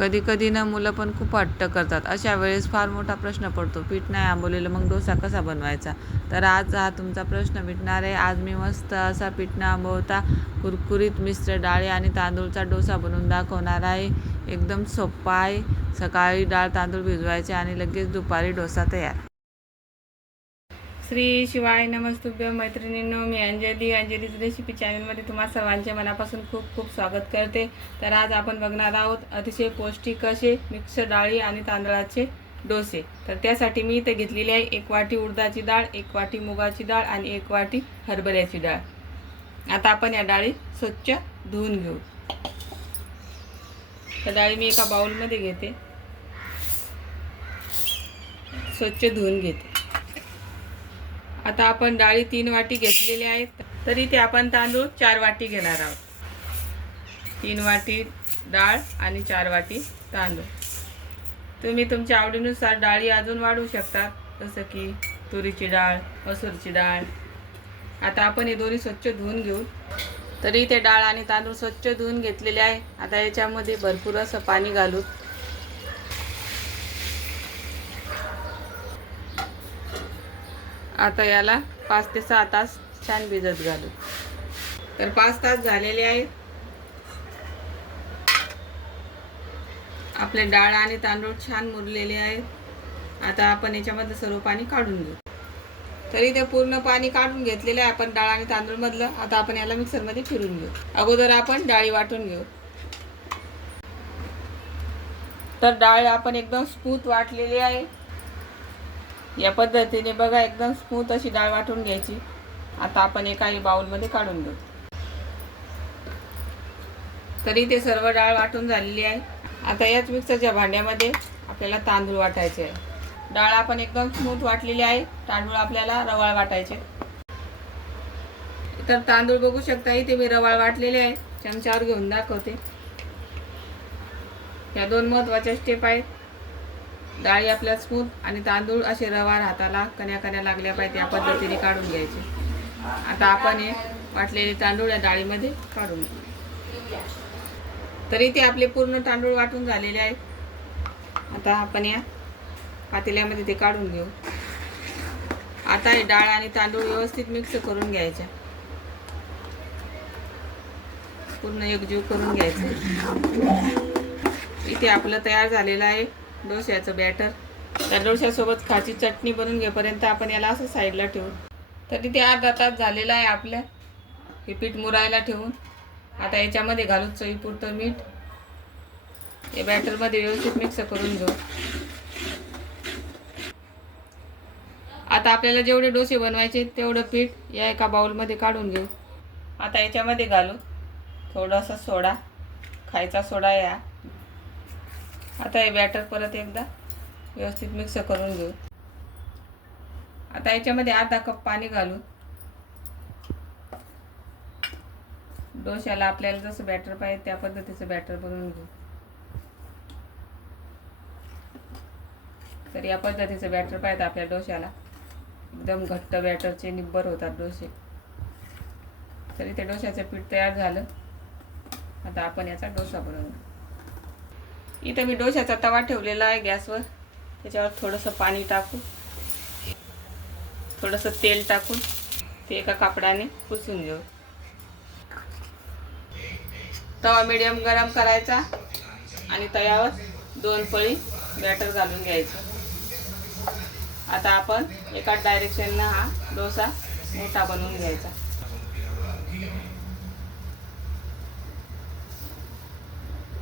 कधी कधी ना मुलं पण खूप हट्ट करतात. अशा वेळेस फार मोठा प्रश्न पडतो, पीठ नाही आंबवलेलं मग डोसा कसा बनवायचा. तर आज हा तुमचा प्रश्न मिटणार आहे. आज मी मस्त असा पीठ न आंबवता कुरकुरीत मिश्र डाळी आणि तांदूळचा डोसा बनवून दाखवणार आहे. एकदम सोप्पा आहे. सकाळी डाळ तांदूळ भिजवायचे आणि लगेच दुपारी डोसा तयार. श्री शिवाय नमस्तुभ्य मैत्रिणींनो, मी अंजलीज रेसिपी चॅनलमध्ये तुम्हा सर्वांचे मनापासून खूप खूप स्वागत करते. तर आज आपण बघणार आहोत अतिशय पौष्टिक असे मिक्स डाळी आणि तांदळाचे डोसे. तर त्यासाठी मी इथे घेतलेली आहे 1 वाटी उडदाची डाळ, 1 वाटी मुगाची डाळ आणि 1 वाटी हरभऱ्याची डाळ. आता आपण या डाळी स्वच्छ धुवून घेऊ. तर डाळी मी एका बाउलमध्ये घेते, स्वच्छ धुवून घेते. आता आपण डाळी 3 वाटी घेतलेल्या आहेत. तरी ते आपण तांदूळ 4 वाटी घेणार आहोत. 3 वाटी डाळ आणि 4 वाटी तांदूळ. तुम्ही तुमच्या आवडीनुसार डाळी अजून वाढवू शकता, जसं की तुरीची डाळ, मसूरची डाळ. आता आपण हे दोन्ही स्वच्छ धुवून घेऊ. तरी ते डाळ आणि तांदूळ स्वच्छ धुवून घेतलेले आहे. आता याच्यामध्ये भरपूर असं पाणी घालू. आता याला 5 ते 6 तास छान भिजत घालू. तर 5 तास झालेले आहेत. आपले डाळ आणि तांदूळ छान मुरलेले आहेत. आता आपण याच्यामध्ये सर्व पाणी काढून घेऊ. तरी ते पूर्ण पाणी काढून घेतलेले आहे आपण डाळ आणि तांदूळ मधलं. आता आपण याला मिक्सरमध्ये फिरून घेऊ. अगोदर आपण डाळी वाटून घेऊ. तर डाळ आपण एकदम स्मूथ वाटलेली आहे. या पद्धतीने बघा, एकदम स्मूथ अशी डाळ वाटून घ्यायची. आता आपण एका बाउलमध्ये काढून घेऊ. तरी ते सर्व डाळ वाटून झालेली आहे. आता याच मिक्सरच्या भांड्यामध्ये आपल्याला तांदूळ वाटायचे आहे. डाळ आपण एकदम स्मूथ वाटलेली आहे. तांदूळ आपल्याला रवाळ वाटायचे. तर तांदूळ बघू शकता, इथे मी रवाळ वाटलेले आहे. चमच्यावर घेऊन दाखवते. या 2 महत्त्वाच्या स्टेप आहेत. डाळी आपल्या स्मूथ आणि तांदूळ असे रवाळ हाताला कण्या लागल्या पाहिजे, या पद्धतीने काढून घ्यायचे. आता आपण हे वाटलेले तांदूळ या डाळीमध्ये काढून घेऊ. तरी ते आपले पूर्ण तांदूळ वाटून झालेले आहेत. आता आपण या पातेल्यामध्ये ते काढून घेऊ. आता हे डाळ आणि तांदूळ व्यवस्थित मिक्स करून घ्यायचे. पूर्ण एकजीव करून घ्यायचं. इथे आपलं तयार झालेलं आहे डोश्याचं बॅटर. त्या डोश्यासोबत खाची चटणी बनवून घेपर्यंत आपण याला असं साईडला ठेवू. तर इथे अर्धा तास झालेला आहे आपलं हे पीठ मुरायला ठेवून. आता याच्यामध्ये घालू चवीपुरतं मीठ. हे बॅटरमध्ये व्यवस्थित मिक्स करून घेऊ. आता आपल्याला जेवढे डोसे बनवायचे तेवढं पीठ या एका बाउलमध्ये काढून घेऊ. आता याच्यामध्ये घालू थोडासा सोडा, खायचा सोडा या. आता हे बॅटर परत एकदा व्यवस्थित मिक्स करून घेऊ. आता याच्यामध्ये अर्धा कप पाणी घालू. डोश्याला आपल्याला जसं बॅटर पाहिजे त्या पद्धतीचं बॅटर बनवून घेऊ. तर या पद्धतीचं बॅटर पाहिजे आपल्या डोश्याला. एकदम घट्ट बॅटरचे निब्बर होतात डोसे. तरी ते डोश्याचं पीठ तयार झालं. आता आपण याचा डोसा बनवू. इथं मी डोश्याचा तवा ठेवलेला आहे गॅसवर. त्याच्यावर थोडंसं पाणी टाकू, थोडंसं तेल टाकून ते एका कापडाने पुसून घेऊ. तवा मीडियम गरम करायचा आणि तव्यावर 2 पळी बॅटर घालून घ्यायचं. आता आपण एकाच डायरेक्शनला हा डोसा मोठा बनवून घ्यायचा.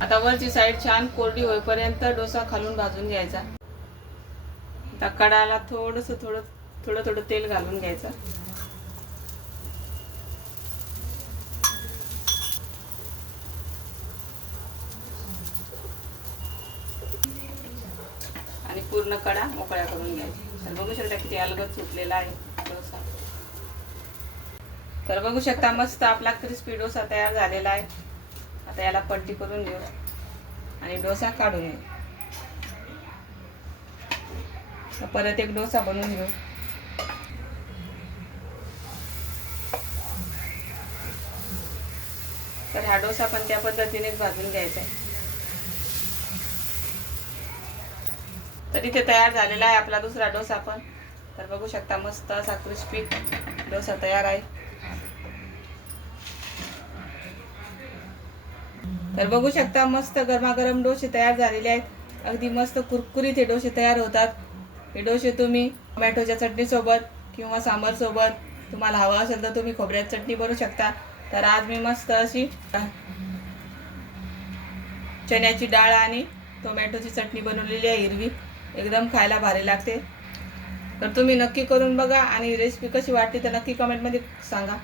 आता वरची साईड छान कोरडी होईपर्यंत डोसा खालून भाजून घ्यायचा. आता कडाला थोडं तेल घालून घ्यायचं. आणि पूर्ण कडा मोकळ्या करून घ्यायचा. तर बघू शकता किती अलगद सुटलेला आहे डोसा. तर बघू शकता मस्त आपला क्रिस्पी डोसा तयार झालेला आहे. आता याला पलटी करून घेऊ आणि डोसा काढून घेऊ. परत एक डोसा बनवून घेऊ. तर हा डोसा पण त्या पद्धतीनेच भाजून घ्यायचा आहे. तर इथे तयार झालेला आहे आपला दुसरा डोसा पण. तर बघू शकता मस्त असा क्रिस्पी डोसा तयार आहे. तर बघू शकता मस्त गरमागरम डोसे तयार झालेले आहेत. अगदी मस्त कुरकुरीत हे डोसे तयार होतात. हे डोसे तुम्ही टोमॅटोच्या चटणीसोबत किंवा सांबारसोबत तुम्हाला हवं असेल तर तुम्ही खोबऱ्याची चटणी बनवू शकता. तर आज मी मस्त अशी चण्याची डाळ आणि टोमॅटोची चटणी बनवलेली आहे हिरवी. एकदम खायला भारी लागते. तर तुम्ही नक्की करून बघा आणि रेसिपी कशी वाटते तर नक्की कमेंटमध्ये सांगा.